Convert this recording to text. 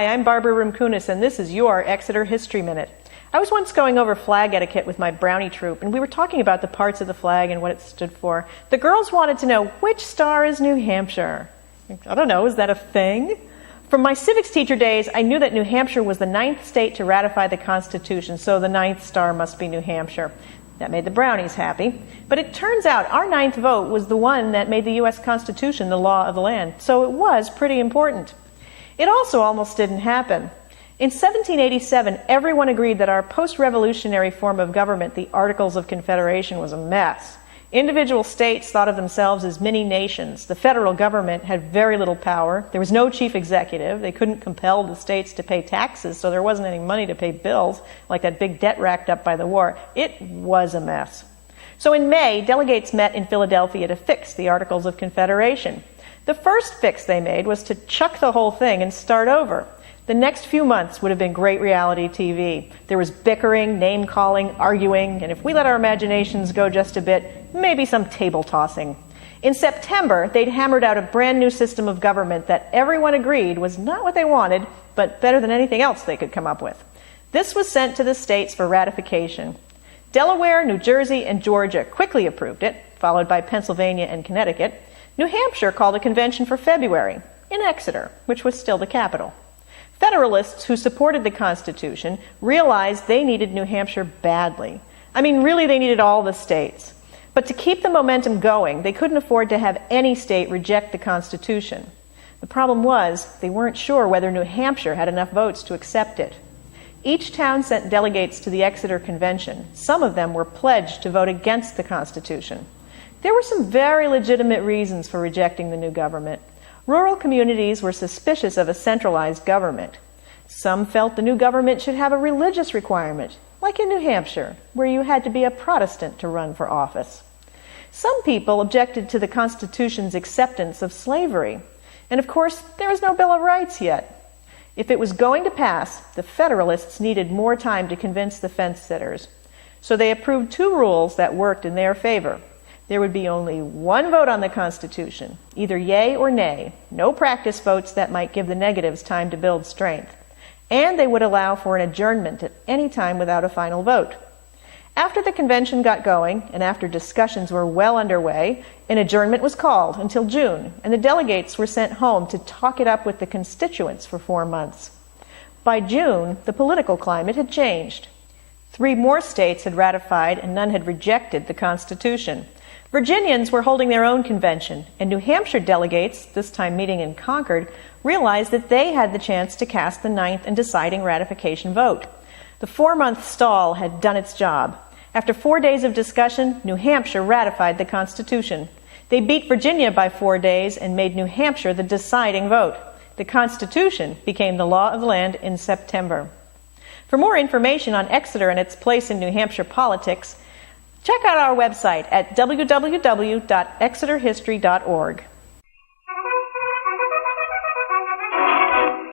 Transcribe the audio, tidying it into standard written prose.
Hi, I'm Barbara Rimkunis, and this is your Exeter History Minute. I was once going over flag etiquette with my Brownie troop, and we were talking about the parts of the flag and what it stood for. The girls wanted to know, which star is New Hampshire? I don't know, is that a thing? From my civics teacher days, I knew that New Hampshire was the 9th state to ratify the Constitution, so the 9th star must be New Hampshire. That made the Brownies happy. But it turns out our 9th vote was the one that made the U.S. Constitution the law of the land, so it was pretty important. It also almost didn't happen. In 1787, everyone agreed that our post-revolutionary form of government, the Articles of Confederation, was a mess. Individual states thought of themselves as mini-nations. The federal government had very little power. There was no chief executive. They couldn't compel the states to pay taxes, so there wasn't any money to pay bills, like that big debt racked up by the war. It was a mess. So in May, delegates met in Philadelphia to fix the Articles of Confederation. The first fix they made was to chuck the whole thing and start over. The next few months would have been great reality TV. There was bickering, name-calling, arguing, and if we let our imaginations go just a bit, maybe some table tossing. In September, they'd hammered out a brand new system of government that everyone agreed was not what they wanted, but better than anything else they could come up with. This was sent to the states for ratification. Delaware, New Jersey, and Georgia quickly approved it, followed by Pennsylvania and Connecticut. New Hampshire called a convention for February, in Exeter, which was still the capital. Federalists who supported the Constitution realized they needed New Hampshire badly. I mean, really, they needed all the states. But to keep the momentum going, they couldn't afford to have any state reject the Constitution. The problem was, they weren't sure whether New Hampshire had enough votes to accept it. Each town sent delegates to the Exeter Convention. Some of them were pledged to vote against the Constitution. There were some very legitimate reasons for rejecting the new government. Rural communities were suspicious of a centralized government. Some felt the new government should have a religious requirement, like in New Hampshire, where you had to be a Protestant to run for office. Some people objected to the Constitution's acceptance of slavery. And of course, there was no Bill of Rights yet. If it was going to pass, the Federalists needed more time to convince the fence-sitters. So they approved 2 rules that worked in their favor. There would be only one vote on the Constitution, either yay or nay, no practice votes that might give the negatives time to build strength. And they would allow for an adjournment at any time without a final vote. After the convention got going, and after discussions were well underway, an adjournment was called until June, and the delegates were sent home to talk it up with the constituents for 4 months. By June, the political climate had changed. 3 more states had ratified, and none had rejected the Constitution. Virginians were holding their own convention, and New Hampshire delegates, this time meeting in Concord, realized that they had the chance to cast the 9th and deciding ratification vote. The 4-month stall had done its job. After 4 days of discussion, New Hampshire ratified the Constitution. They beat Virginia by 4 days and made New Hampshire the deciding vote. The Constitution became the law of the land in September. For more information on Exeter and its place in New Hampshire politics, check out our website at www.exeterhistory.org.